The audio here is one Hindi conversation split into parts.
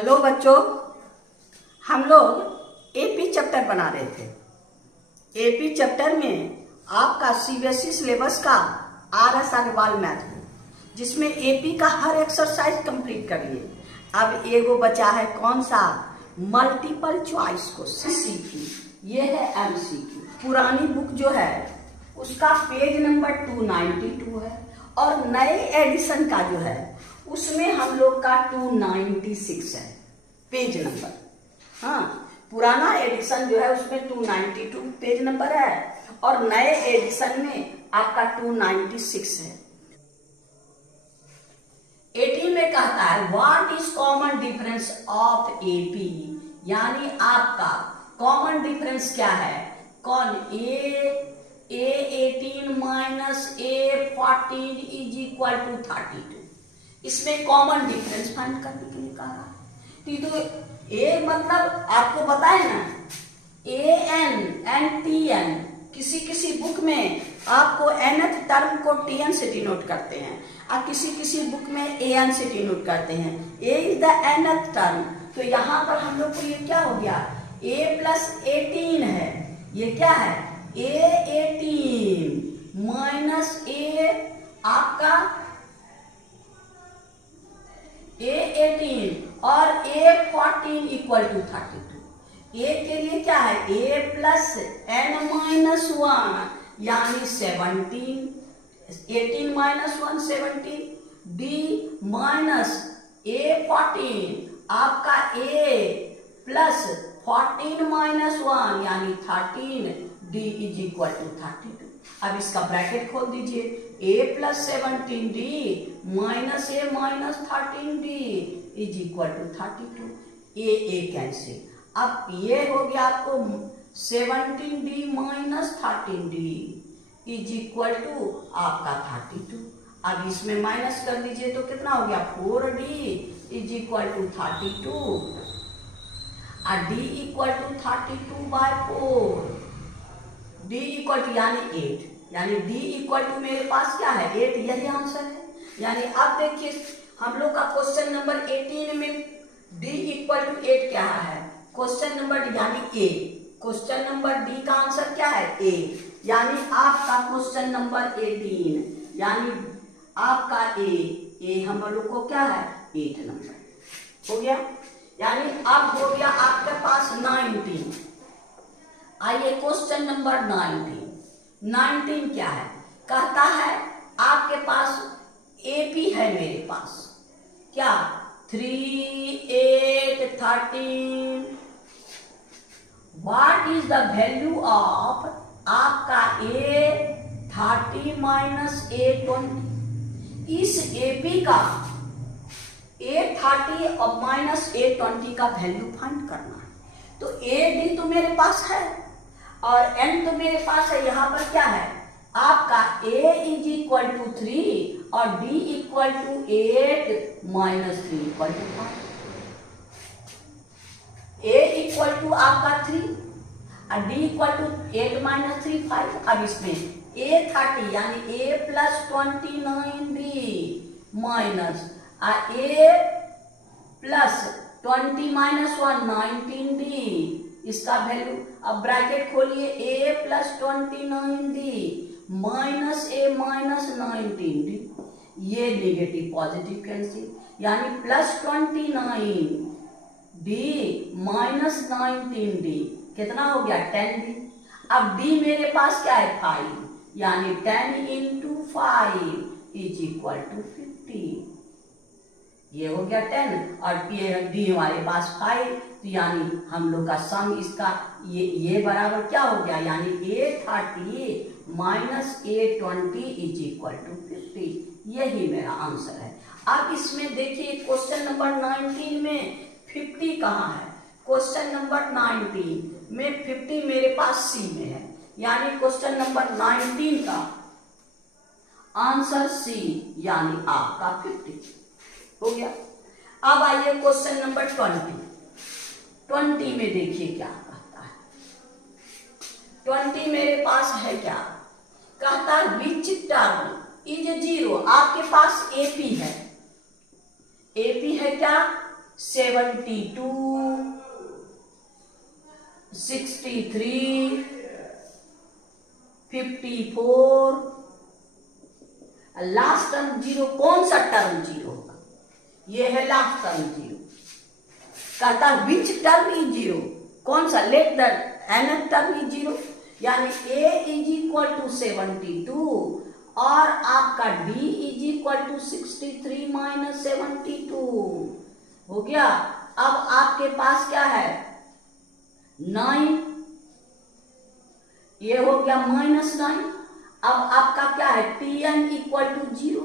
हेलो बच्चों, हम लोग एपी चैप्टर बना रहे थे। एपी चैप्टर में आपका सीबीएसई सिलेबस का RS अग्रवाल मैथ है, जिसमें एपी का हर एक्सरसाइज कंप्लीट करिए। अब एगो बचा है कौन सा? Multiple choice question CQ. ये है MCQ। पुरानी बुक जो है उसका पेज नंबर 292 है और नए एडिशन का जो है उसमें हम लोग का 296 है पेज नंबर। हाँ, पुराना एडिशन जो है उसमें 292 पेज नंबर है और नए एडिशन में आपका 296 है। 18 में कहता है what is common difference of AP, यानी आपका कॉमन डिफरेंस क्या है? कौन? A18 minus A14 is equal to 32। इसमें कॉमन डिफरेंस फाइंड करने के लिए कहा है। तो ए मतलब आपको पता है ना, AN एंड TN, किसी बुक में आपको nth टर्म को TN से डिनोट करते हैं और किसी बुक में AN से डिनोट करते हैं। A is the nth term, तो यहाँ पर हम लोग को ये क्या हो गया? A प्लस 18 है। ये क्या है? A18 माइनस A आपका A18 और A14 इक्वल टू 32। A के लिए क्या है? A प्लस N माइनस 1 यानी 17, 18 माइनस 1 17, D माइनस A14 आपका A प्लस 14 माइनस 1 यानी 13, D इज इक्वल टू 32। अब इसका ब्रैकेट खोल दीजिए, A plus 17D minus A minus 13D is equal to 32। A cancel. अब ये हो गया आपको 17D minus 13D is equal to आपका 32। अब इसमें माइनस कर दीजिए तो कितना हो गया? 4D इज इक्वल टू 32 और D equal to 32/4। D equal to यानी 8, यानी D इक्वल टू मेरे पास क्या है? 8। यही आंसर है। यानी अब देखिए हम लोग का क्वेश्चन नंबर 18 में D इक्वल टू 8 क्या है? क्वेश्चन नंबर यानी A। क्वेश्चन नंबर D का आंसर क्या है? A। यानी आपका क्वेश्चन नंबर 18 यानी आपका A हम लोग को क्या है? 8 नंबर हो गया। यानी अब हो गया आपके पास 19। आइए क्वेश्चन नंबर 19 क्या है? कहता है आपके पास एपी है, मेरे पास क्या? 3 8 13। What is the value of आपका A30 माइनस A20? इस एपी का A30 और माइनस A20 का वैल्यू फाइंड करना है। तो AD तो मेरे पास है और N तो मेरे पास है। यहाँ पर क्या है? आपका A इज इक्वल टू 3 और D equal to 8 minus 3 equal to 5। A equal to आपका 3 और D इक्वल टू 8 माइनस 3 5। अब इसमें A30 यानी A plus 29D minus A plus 20 minus 1 19D इसका वैल्यू। अब ब्रैकेट खोलिए, A plus 29D minus A minus 19D, ये नेगेटिव पॉजिटिव कैंसिल यानी प्लस 29D माइनस 19D कितना हो गया? 10D। अब D मेरे पास क्या है? 5 यानी 10 इंटू 5 इज इक्वल टू 50। ये हो गया 10 और D हमारे पास 5, तो यानी हम लोग का सम इसका ये बराबर क्या हो गया? यानी A30 minus A20 is equal to 50। यही मेरा आंसर है। अब इसमें देखिए क्वेश्चन नंबर 19 में 50 कहाँ है? क्वेश्चन नंबर 19 में 50 मेरे पास C में है, यानी क्वेश्चन नंबर 19 का आंसर C यानी आपका 50 हो गया। अब आइए क्वेश्चन नंबर 20 में देखिए क्या कहता है। 20 मेरे पास है क्या? कहता है विच टर्म इज 0। आपके पास एपी है, एपी है क्या? 72, 63, 54, लास्ट टर्म जीरो। कौन सा टर्म जीरो होगा? ये है लास्ट टर्म जीरो। कहता विच टर्म इज जीरो? कौन सा? Let the nth term is zero, यानी a इज इक्वल टू 72 और आपका d is equal to 63 minus 72 हो गया। अब आपके पास क्या है? 9, ये हो गया -9। अब आपका क्या है? Tn equal to 0।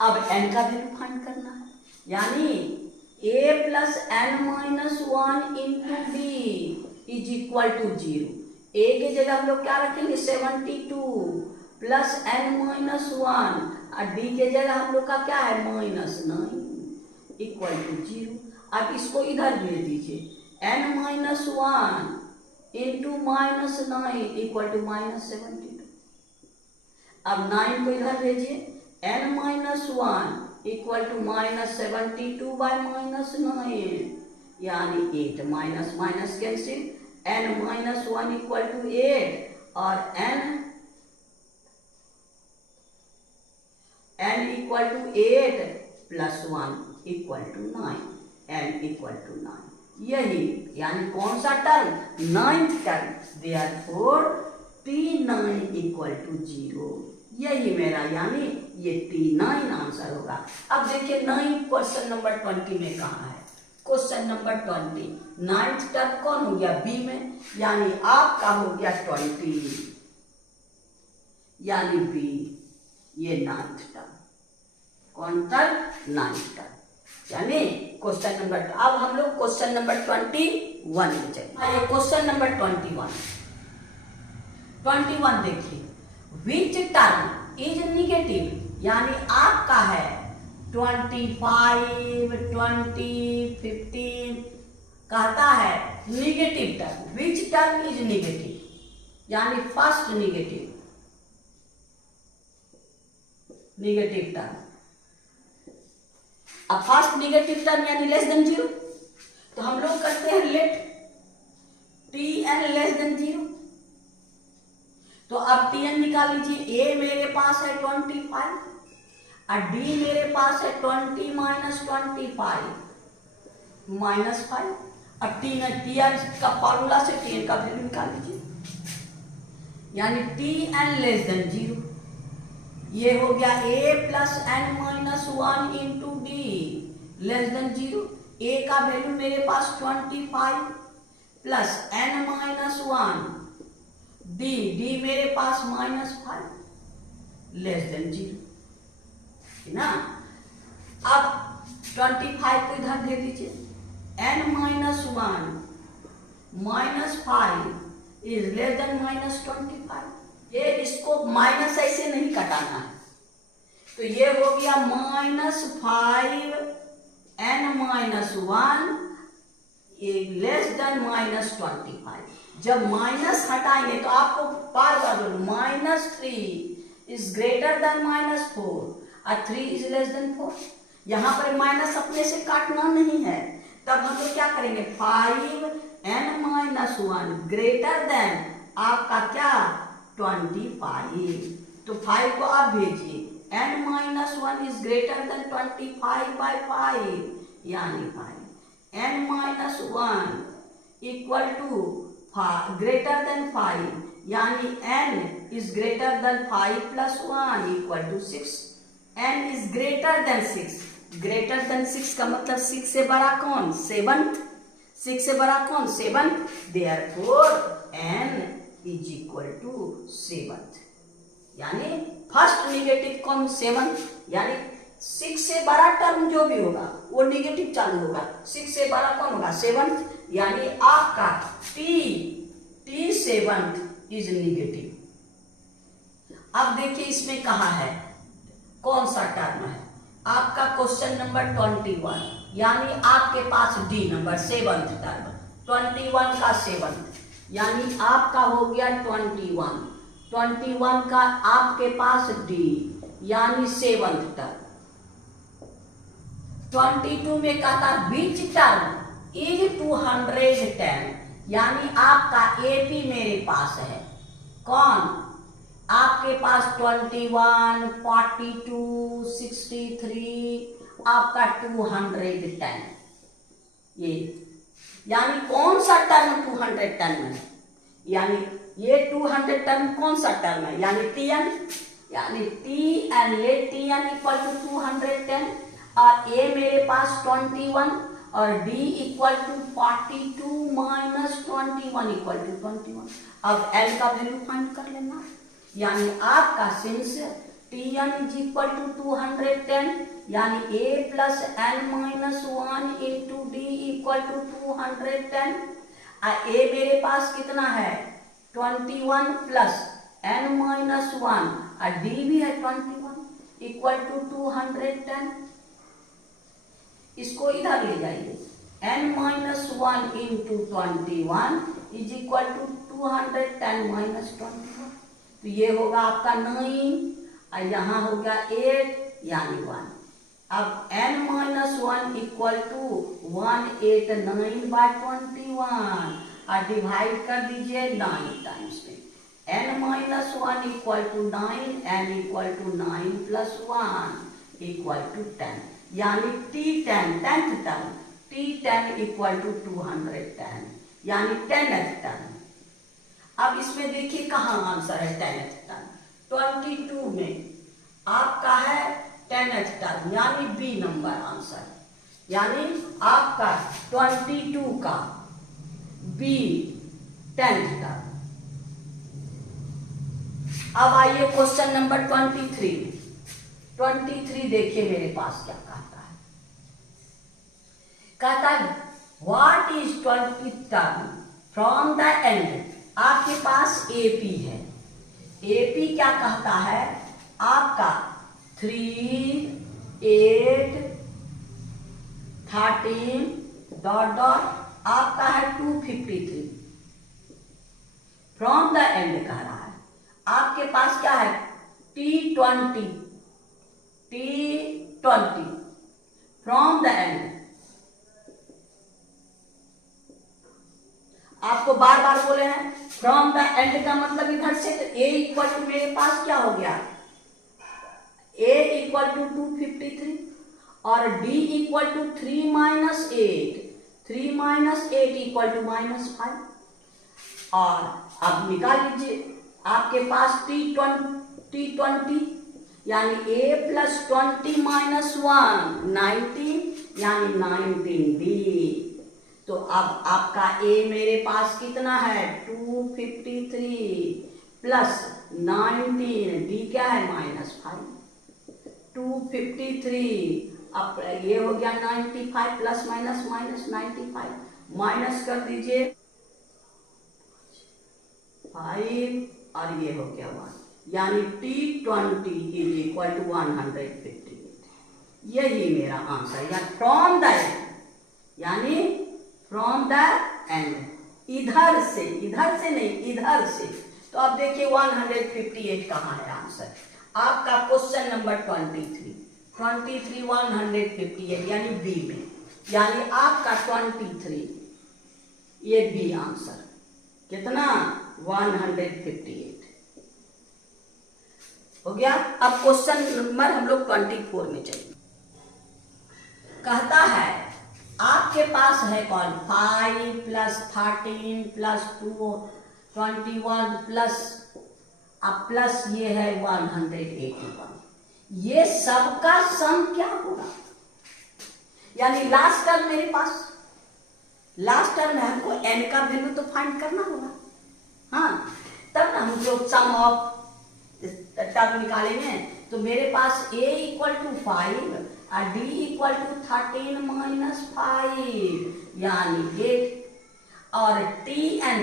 अब n का वैल्यू फाइंड करना है, यानी a plus n minus 1 into D is equal to 0। a की जगह हम लोग क्या रखेंगे? 72 प्लस n माइनस 1 और d के जगह हम लोग का क्या है? -9 इक्वल टू 0। अब इसको इधर भेज दीजिए। n minus 1 into -9 equal to -72। अब 9 को इधर भेजिए। n minus 1 equal to -72 by -9, यानी 8 minus minus cancel. n minus 1 equal to 8 और n equal to 8 plus 1 equal to 9, n equal to 9। यही यानी कौन सा term? 9th term. Therefore T9 equal to 0। यही मेरा यानी ये T9 आंसर होगा। अब देखिए 9 क्वेश्चन नंबर 20 में कहाँ है? क्वेश्चन नंबर 20 9th टर्म कौन हो गया? B में, यानी आपका हो गया 20, यानी B, ये 9th टर्म। कौन टर्म? 9th टर्म, यानी क्वेश्चन नंबर। अब हम लोग क्वेश्चन नंबर 21 में चलिए। क्वेश्चन नंबर 21 देखिए। विच टर्म इज निगेटिव, यानी आपका है 25, 20, 15, कहता है negative term. Which term is negative, यानी फर्स्ट निगेटिव टर्म। अब फर्स्ट निगेटिव टर्म यानी लेस देन 0, तो हम लोग करते हैं लेट Tn लेस देन 0। तो अब Tn निकाल लीजिए। A मेरे पास है 25 और D मेरे पास है 20 माइनस 25 -5। अब Tn का फॉर्मूला से Tn का वैल्यू निकाल लीजिए, यानी Tn लेस देन 0। ये हो गया a plus n minus 1 into D less than 0। a का वैल्यू मेरे पास 25 प्लस n माइनस 1 डी मेरे पास -5 लेस देन 0 ना। अब 25 को इधर दे दीजिए। n minus 1 minus 5 is less than -25। ये इसको माइनस ऐसे नहीं कटाना है, तो ये हो गया -5 n माइनस 1 लेस देन -25। जब माइनस हटाएंगे तो आपको बार बार बोलो -3 इज ग्रेटर देन -4 और 3 इज लेस देन 4। यहाँ पर माइनस अपने से काटना नहीं है, तब हम लोग क्या करेंगे? 5 n माइनस 1 ग्रेटर देन आपका क्या? 25। तो 5 को आप भेजिए। n minus 1 is greater than 25 by 5, यानी 5 n minus 1 equal to greater than 5, यानी n is greater than 5 plus 1 equal to 6। n is greater than 6। Greater than 6 का मतलब 6 से बड़ा कौन? 7th। 6 से बड़ा कौन? 7th। Therefore n is equal to 7th, यानी फर्स्ट निगेटिव कौन? 7th, यानी 6 से बड़ा टर्म जो भी होगा वो निगेटिव चालू होगा। 6 से बड़ा कौन होगा? 7th, यानी आपका T7th इज निगेटिव। अब देखिए इसमें कहा है कौन सा टर्म है। आपका क्वेश्चन नंबर 21, यानी आपके पास D नंबर 7th टर्म, 21 का 7th, यानी आपका हो गया 21 का आपके पास D, यानी 7th टर्म। 22 में कहता विच टर्म इज 210, यानी आपका एपी मेरे पास है कौन, आपके पास 21, 42, 63, आपका 210, ये यानी कौन सा टर्म 210 में है, यानी ये 200 टर्म कौन सा टर्म है, यानी Tn, यानी Tn ले Tn इक्वल टू 210 और A मेरे पास 21 और D equal to 42 minus 21 equal to 21। अब L का वैल्यू फाइंड कर लेना, यानी आपका since Tn is equal to 210, यानी A plus N minus 1 into D equal to 210। A मेरे पास कितना है 21 प्लस N माइनस 1 और D भी है 21 इक्वल टू 210। इसको इधर ले जाइए, N minus 1 into 21 is equal to 210 minus 21, तो ये होगा आपका 9 और यहाँ हो गया 8 यानी 1। अब N minus 1 equal to 189 by 21 और डिवाइड कर दीजिए 9 टाइम्स में। N minus 1 equal to 9, N equal to 9 plus 1 equal to 10, यानी T10 10th term T10 equal to 210, यानी 10th टर्म। अब इसमें देखिए कहाँ आंसर है 10th टर्म, 22 में आपका है 10th टर्म यानी बी नंबर आंसर, यानी आपका 22 का बी 10th टर्म। अब आइए क्वेश्चन नंबर 23 देखिए मेरे पास क्या कहता है, कहता है what is 20th term from the end. आपके पास एपी है, एपी क्या कहता है आपका 3, 8, 13 डॉट डॉट आपका है 253 फ्रॉम द एंड कह रहा है। आपके पास क्या है T20 फ्रॉम द एंड। आपको बार बार बोले हैं फ्रॉम द एंड का मतलब इधर से A इक्वल टू मेरे पास क्या हो गया A इक्वल टू 253 और D equal to 3 minus 8, 3 minus 8 equal to minus 5। और अब निकाल लीजिए आपके पास T20 यानी A प्लस 20 माइनस 1 19 यानी 19D। तो अब आपका A मेरे पास कितना है 253 प्लस 19, D क्या है माइनस 5, 253 अब ये हो गया 95 प्लस माइनस माइनस 95 माइनस कर दीजिए 5 और ये हो गया 1, यानी T20 इज इक्वल टू 158। यही मेरा आंसर, या फ्रॉम द एंड, यानी फ्रॉम द एंड, इधर से नहीं इधर से। तो अब देखिए 158 कहाँ है आंसर, आपका क्वेश्चन नंबर 23 158 यानी बी में, यानी आपका 23 ये बी आंसर कितना 158 हो गया। अब क्वेश्चन नंबर हम लोग 24 में चलिए, कहता है आपके पास है कौन 5 प्लस 13 प्लस 2 21 प्लस अब प्लस ये है 181, ये सबका सम क्या होगा, यानी लास्ट टर्म मेरे पास, लास्ट टर्म है हमको n का वैल्यू तो फाइंड करना होगा, हाँ तब ना हम लोग सम ऑफ टर्म निकालेंगे। तो मेरे पास a इक्वल टू 5 और d इक्वल टू 13 माइनस 5 यानी 8 और tn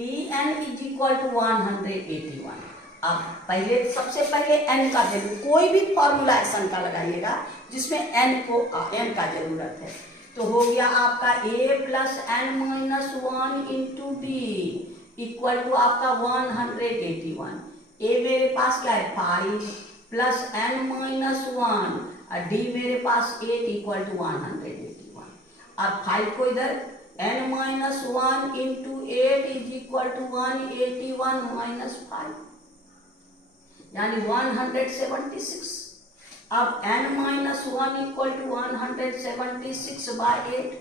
इज इक्वल टू 181। अब पहले सबसे पहले n का वैल्यू, कोई भी फॉर्मूला ऐसा का लगाइएगा जिसमें n का जरूरत है, तो हो गया आपका a plus n minus 1 into D equal to आपका 181। a मेरे पास क्या है 5 प्लस n माइनस 1 और डी मेरे पास 8 इक्वल टू 181। अब 5 को इधर n minus 1 into 8 is equal to 181 minus 5 यानी 176। अब n minus 1 equal to 176 by 8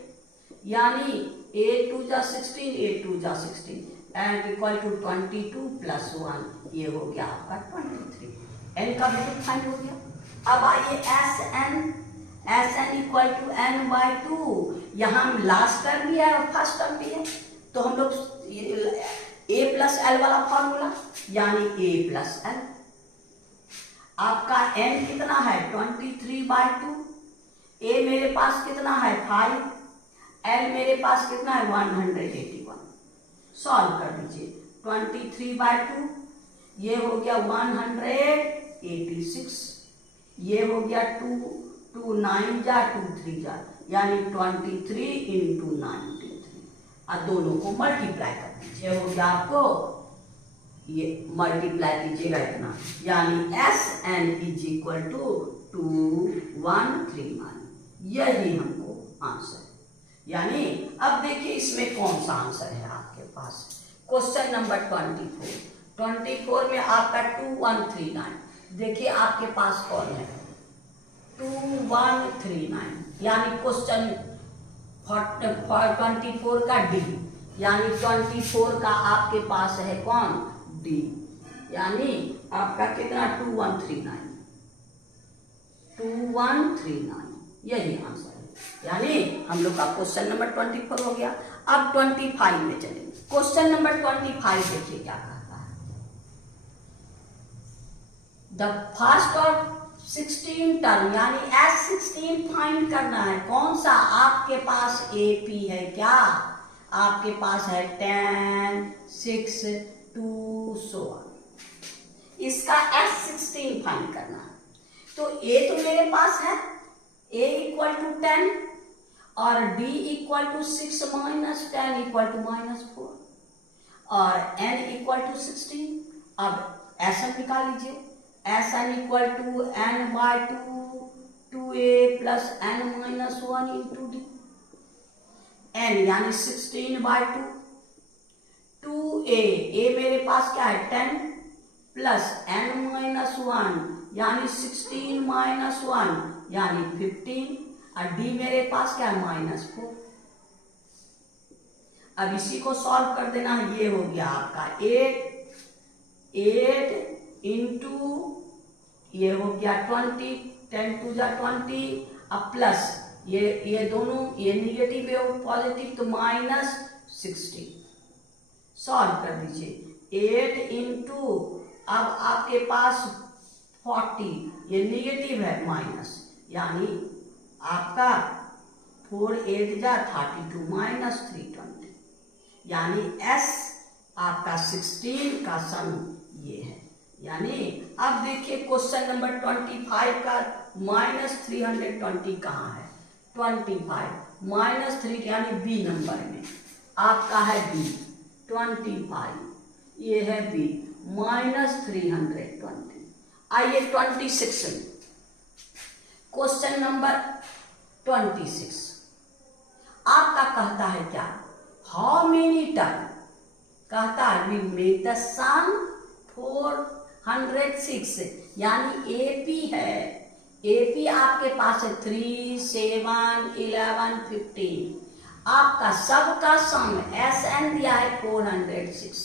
यानी 8 2 जा 16, 8 2 जा 16 एंड इक्वल टू 22 प्लस 1 ये हो गया आपका 23। n का वैल्यू फाइंड हो गया। अब आइए S N equal to n by 2। यहाँ लास्ट टर्म भी है और फर्स्ट टर्म भी है, तो हम लोग a प्लस एल वाला फॉर्मूला यानी a प्लस एल। आपका n कितना है 23 बाई 2, a मेरे पास कितना है 5, l मेरे पास कितना है 181। सॉल्व कर दीजिए 23 बाई 2 ये हो गया 186, ये हो गया 2 9 जा 2 3 जा यानी 23 इंटू 93। अब दोनों को मल्टीप्लाई कर दीजिए, हो गया आपको ये मल्टीप्लाई कीजिएगा इतना यानी S N is equal to 2139। यही हमको आंसर है। यानी अब देखिए इसमें कौन सा आंसर है आपके पास। क्वेश्चन नंबर 24 में आपका 2139। देखिए आपके पास कौन है 2139 यानी क्वेश्चन 24 का डी यानी 24 का आपके पास है कौन डी यानी आपका कितना 2139 यही आंसर है। यानी हम लोग का क्वेश्चन नंबर 24 हो गया। अब 25 में चलेंगे। क्वेश्चन नंबर 25 देखिए क्या कहता है। द फर्स्ट ऑफ 16 टर्म यानी S16 फाइंड करना है। कौन सा आपके पास AP है क्या, आपके पास है 10 6 2 so on। इसका S16 फाइंड करना है। तो A तो मेरे पास है A इक्वल टू 10 और D equal to 6 minus 10 equal to -4 और N इक्वल टू 16। अब SN निकाल लीजिए। SN equal to N by 2A plus N minus 1 into D। N यानी 16 बाय 2A मेरे पास क्या है 10 प्लस N माइनस 1 यानी 16 माइनस 1 यानी 15 और D मेरे पास क्या है -4। अब इसी को सॉल्व कर देना है। ये हो गया आपका 8 इंटू ये हो गया 20 10 2 जा 20 अब प्लस ये दोनों ये निगेटिव है पॉजिटिव तो -60। सॉल्व कर दीजिए 8 इंटू अब आपके पास 40 ये निगेटिव है माइनस यानी आपका 4 8 जा 32 -320 यानी S आपका 16 का सम ये है। यानी अब देखिए क्वेश्चन नंबर 25 का -320 कहाँ है 25 -3 यानी B नंबर में आपका है B 25 ये है B -320। आइए 26 में क्वेश्चन नंबर 26 आपका कहता है क्या हाउ मेनी टर्म कहता है वी मेक द सम 406 यानी AP है। AP आपके पास है 3 7 11 15 आपका सबका सम SN दिया है 406।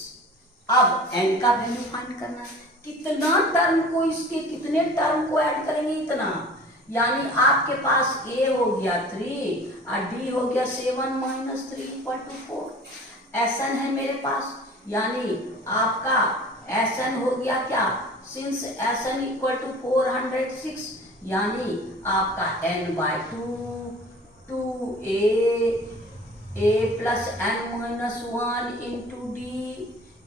अब N का वैल्यू फाइंड करना है। कितना टर्म को इसके कितने टर्म को ऐड करेंगे इतना यानी आपके पास A हो गया 3 और D हो गया 7 - 3 इक्वल टू 4। SN है मेरे पास यानी आपका SN हो गया क्या सिंस SN इक्वल टू 406 यानी आपका N by 2A plus N minus 1 into D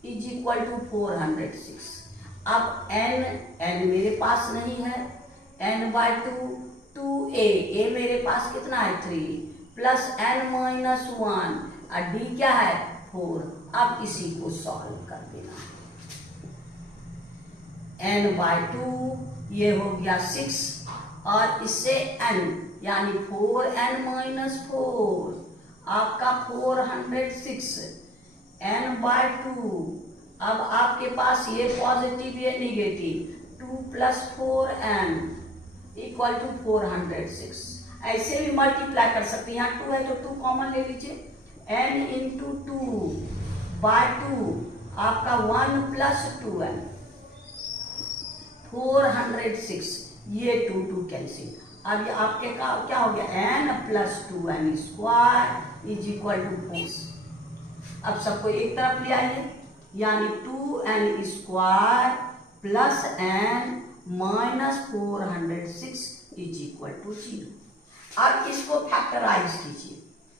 is equal to 406। अब N मेरे पास नहीं है N बाय 2A मेरे पास कितना है 3 प्लस N माइनस 1 और D क्या है 4। अब इसी को सॉल्व कर देना है। N बाय 2 ये हो गया 6 और इससे n यानी 4n-4 आपका 406 n/2। अब आपके पास ये पॉजिटिव ये निगेटिव 2 + 4n = 406। ऐसे भी मल्टीप्लाई कर सकते हैं। यहाँ 2 है तो 2 कॉमन ले लीजिए। n × 2/2 आपका 1 + 2n 406। ये 2 कैंसिल। अब ये आपके का क्या हो गया n + 2n² = 4। अब सबको एक तरफ ले आइए, यानी 2n² + n - 406 = 0। अब इसको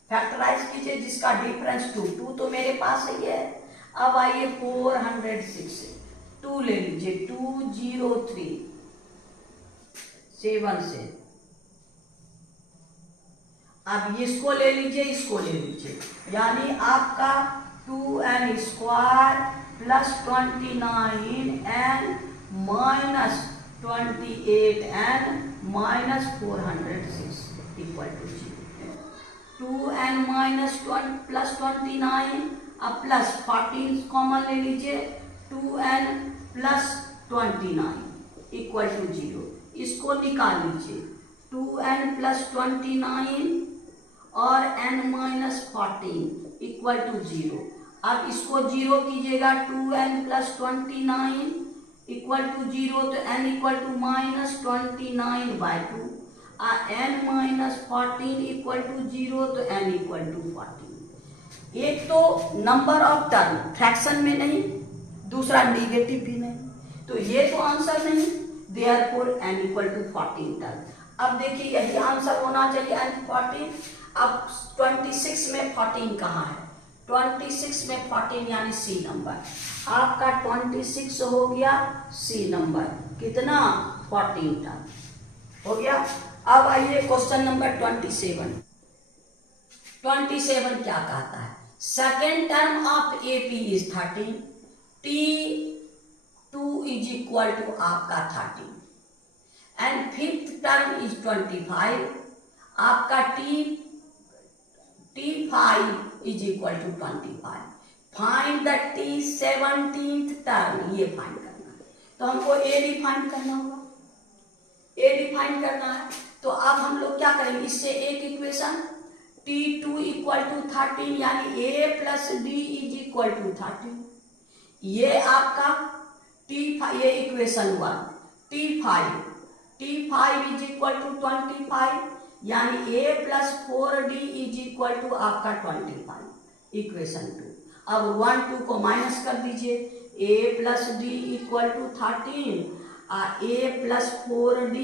फैक्टराइज कीजिए जिसका डिफरेंस 2 तो मेरे पास है ये। अब आइए 406 2 ले लीजिए 2037 से। अब इसको ले लीजिए यानी आपका 2n² + 29n - 28n - 406 = 0। 2n + 29 अब प्लस 14 कॉमन ले लीजिए 2n + 29 = 0। इसको निकाल लीजिए 2n + 29 और n - 14 = 0। अब इसको 0 कीजिएगा 2n + 29 = 0 तो n = -29/2 n - 14 = 0 तो n = 14। एक तो नंबर ऑफ टर्म फ्रैक्शन में नहीं, दूसरा नेगेटिव भी नहीं, तो ये तो आंसर नहीं। Therefore n = 14 term. अब देखिए यही आंसर होना चाहिए n 14। अब 26 में 14 कहाँ है? 26 में 14 यानी सी नंबर। आपका 26 हो गया सी नंबर। कितना? 14 टर्म हो गया। अब आइए क्वेश्चन नंबर 27। 27 क्या कहता है? Second term of AP is 13, T2 = आपका 30 एंड फिफ्थ टर्म इज 25। आपका T5 = 25। Find the T17th term. ये फाइंड करना है तो हमको A डिफाइन करना होगा। A डिफाइन करना है तो अब हम लोग क्या करेंगे, इससे एक इक्वेशन T2 = 13 यानी A + D = 13। ये आपका T5 ये इक्वेशन 1। T5 = 25 यानी A + 4D = आपका 25 इक्वेशन 2। अब 1 2 को माइनस कर दीजिए। A + D = 13 और A + 4D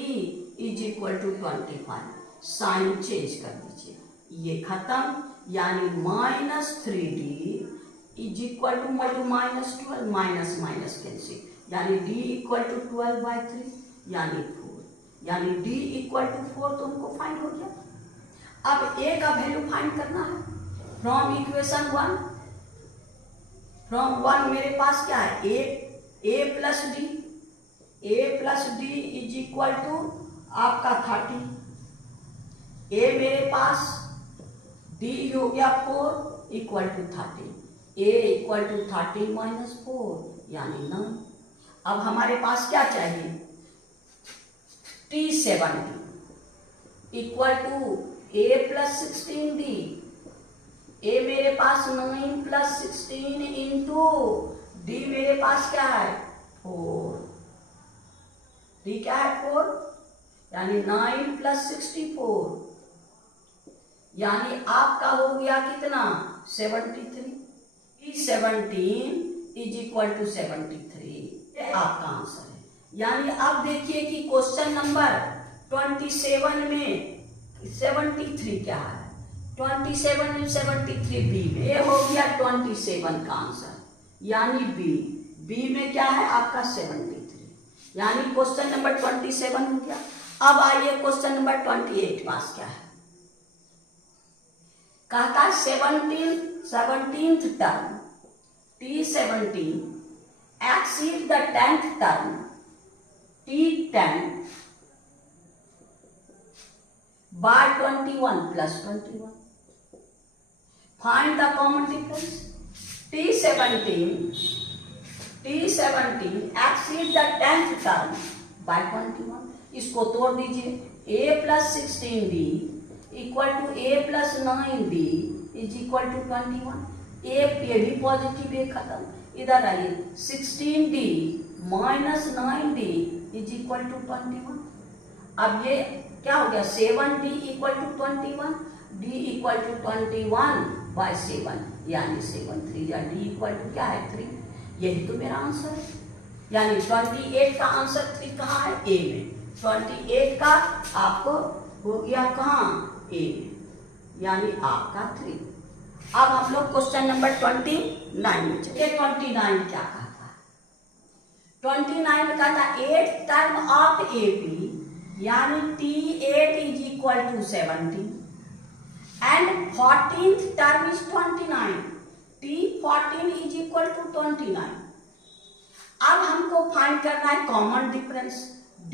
= 25। साइन चेंज कर दीजिए, ये खत्म। यानी -3D = -12 माइनस कैंसिल यानी D = 12/3 यानी 4 यानी D = 4 तो हमको फाइंड हो गया। अब A का वैल्यू फाइंड करना है फ्रॉम इक्वेशन 1। फ्रॉम 1 मेरे पास क्या है? A + D = आपका 30। A मेरे पास D हो गया 4 = 30। A = 30 - 4 यानी 9। अब हमारे पास क्या चाहिए? T70 = A + 16D। A मेरे पास 9 + 16 इंटू D मेरे पास क्या है? 4। D क्या है? 4 यानी 9 + 64 यानी आपका हो गया कितना? 73। T17 = 73 ये आपका आंसर है। यानी अब देखिए कि क्वेश्चन नंबर 27 में 73 क्या है? 27 में 73 बी में ये हो गया 27 का आंसर यानी बी में क्या है आपका 73 यानी क्वेश्चन नंबर 27 हो गया। अब आइए क्वेश्चन नंबर 28 पास क्या है? कहता है 17th term T17 exceed the 10th term T10 by 21 plus 21. Find the common difference. T17 exceed the 10th term by 21. इसको तोड़ दीजिए. A plus 16D equal to A plus 9D is equal to 21. ये भी पॉजिटिव, ये खत्म. इधर आइए. 16D minus 9D is equal to 21. अब ये क्या हो गया? 7D equal to 21, D equal to 21 by 7 यानी 7 3 या D इक्वल टू क्या है? 3. यही तो मेरा आंसर है. यानी 28 का आंसर 3 कहाँ है? ए में. 28 का आपको हो गया कहाँ? ए में, यानी आपका 3. अब हम लोग क्वेश्चन नंबर 29 में चलिए. 29 क्या कहता है? 29 में कहता है 8th टर्म ऑफ AP यानी T8 is equal to 17 and 14th term is 29. T14 is equal to 29. अब हमको फाइंड करना है कॉमन डिफरेंस,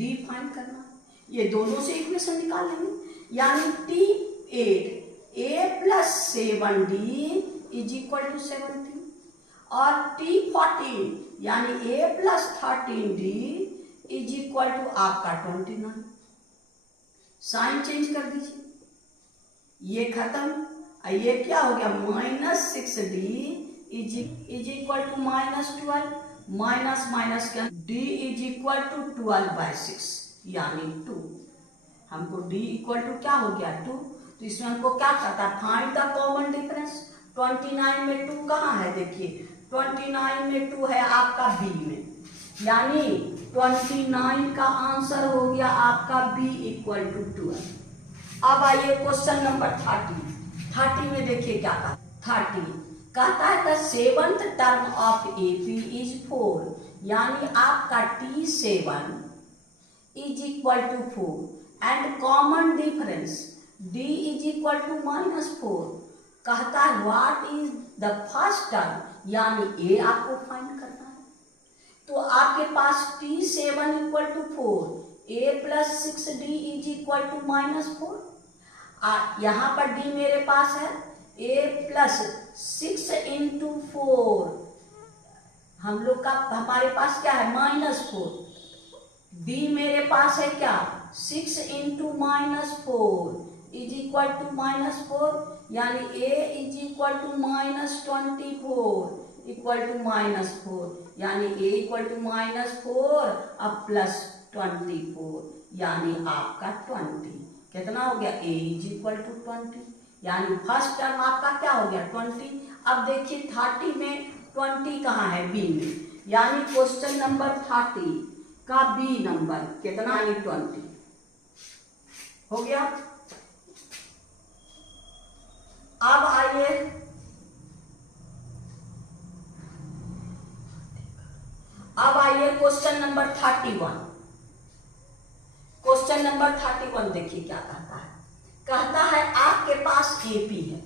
D फाइंड करना. ये दोनों से इक्वेशन निकाल लेंगे. यानी T8 A plus 7D is equal to 17 और T14 यानी A plus 13D is equal to आपका 29. साइन चेंज कर दीजिए. ये खत्म. ये क्या हो गया? Minus 6D is equal to minus 12. Minus minus क्या? D is equal to 12 by 6 यानी 2. हमको D इक्वल टू क्या हो गया? 2. तो इसमें हमको क्या कहता है? Find the common difference. 29 में 2 कहाँ है? देखिए 29 में 2 है आपका B में, यानी 29 का आंसर हो गया आपका B इक्वल टू 12. अब आइए क्वेश्चन नंबर 30 में देखिए क्या कहा. 30 कहता है the 7th term of AP is 4 यानी आपका T7 is equal to 4 and common difference D is equal to -4. कहता है what is the first term यानी A आपको फाइंड करना है. तो आपके पास T7 equal to 4, A plus 6D is equal to -4. यहाँ पर D मेरे पास है A प्लस 6 इंटू 4. हम लोग का हमारे पास क्या है? -4. D मेरे पास है क्या? 6 इंटू -4 इज इक्वल टू -4 यानी A is equal to -24 equal to -4 यानी A इक्वल टू -4 अब प्लस 24 यानी आपका 20. कितना हो गया? A इज इक्वल टू 20 यानी फर्स्ट टर्म आपका क्या हो गया? 20. अब देखिए 30 में 20 कहाँ है? B में, यानी क्वेश्चन नंबर 30 का B नंबर कितना? यानी 20 हो गया. अब आइए क्वेश्चन नंबर 31. क्वेश्चन नंबर 31 देखिए क्या कहता है. कहता है आपके पास AP है.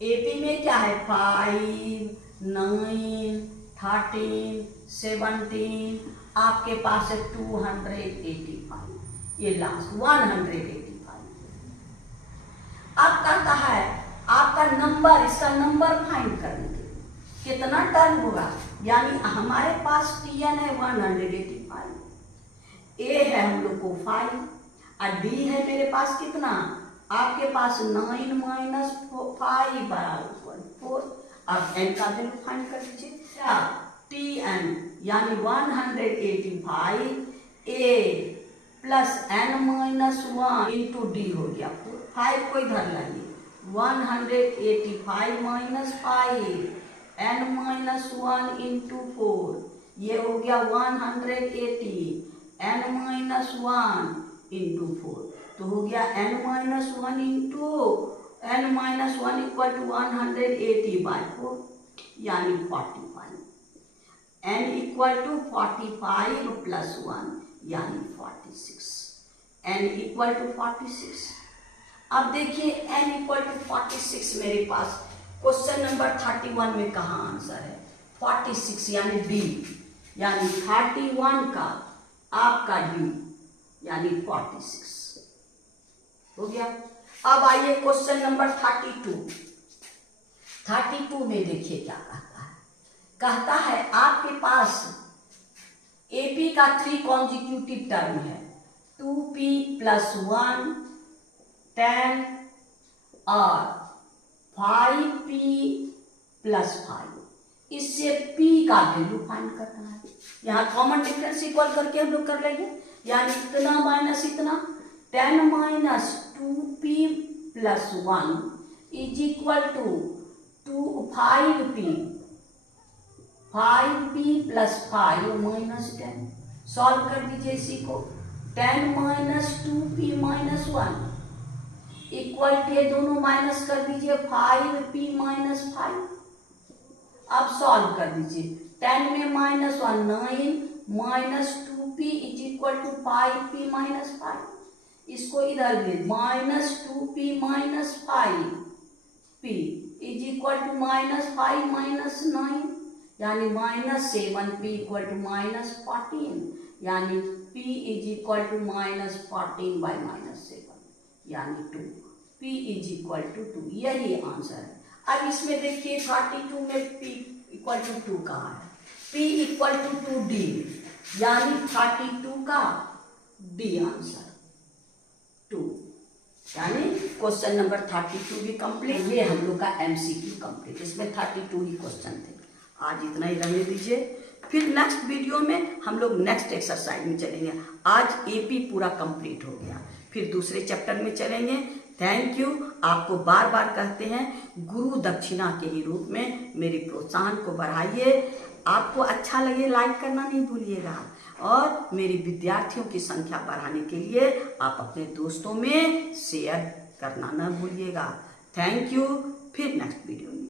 AP में क्या है? 5 9 13 17. आपके पास है 285. ये लास्ट 185. अब कहता है आपका नंबर, इसका नंबर फाइंड करने के लिए कितना टर्म होगा. यानी हमारे पास Tn है 185, A है हम लोग को 5 और D है मेरे पास कितना? आपके पास 9 माइनस 5 बराबर 4. अब n का वैल्यू फाइंड कर लीजिए. Tn यानी 185 A plus n minus 1 into D हो गया 4. 5 को इधर लाइए. 185 माइनस 5 n माइनस 1 इंटू 4 ये हो गया 180 n माइनस 1 इंटू 4. तो हो गया n minus 1 into n minus 1 equal to 180 by 4 यानी 45. n इक्वल टू 45 प्लस 1 यानी 46. n equal to 46. अब देखिए n इक्वल टू 46 मेरे पास क्वेश्चन नंबर 31 में कहाँ आंसर है? 46 यानी D, यानी 31 का आपका D यानी 46. हो गया। अब आइए क्वेश्चन नंबर 32। 32 में देखिए क्या कहता है। कहता है आपके पास AP का 3 कॉन्जिक्यूटिव टर्म है, 2P + 1 10 और 5P + 5। इससे P का वैल्यू फाइंड करना है। यहाँ कॉमन डिफरेंस इक्वल करके हम लोग कर लेंगे, यानी इतना माइनस इतना, 10 - 2P + 1 = 5P। 5P + 5 - 10। सॉल्व कर दीजिए इसी को। 10 - 2P - 1 इक्वल के दोनों माइनस कर दीजिए, 5P - 5। अब सॉल्व कर दीजिए। 10 में -1 9 - 2P = 5P - 5। इसको इधर ले, -2P - 5P = -5 - 9, यानी -7P = -14, यानी P = -14/-7, यानी 2। P = 2, यही आंसर है। अब इसमें देखिए 32 में P = 2 कहाँ है? P = 2D, यानी 32 का D आंसर 2, यानी क्वेश्चन नंबर 32 भी कंप्लीट। ये हम लोग का MCQ कंप्लीट। इसमें 32 ही क्वेश्चन थे। आज इतना ही रहने दीजिए, फिर नेक्स्ट वीडियो में हम लोग नेक्स्ट एक्सरसाइज में चलेंगे। आज AP पूरा कंप्लीट हो गया, फिर दूसरे चैप्टर में चलेंगे। Thank you. आपको बार बार कहते हैं, गुरु दक्षिणा के ही रूप में मेरे प्रोत्साहन को बढ़ाइए। आपको अच्छा लगे लाइक करना नहीं भूलिएगा, और मेरे विद्यार्थियों की संख्या बढ़ाने के लिए आप अपने दोस्तों में शेयर करना न भूलिएगा। Thank you. फिर नेक्स्ट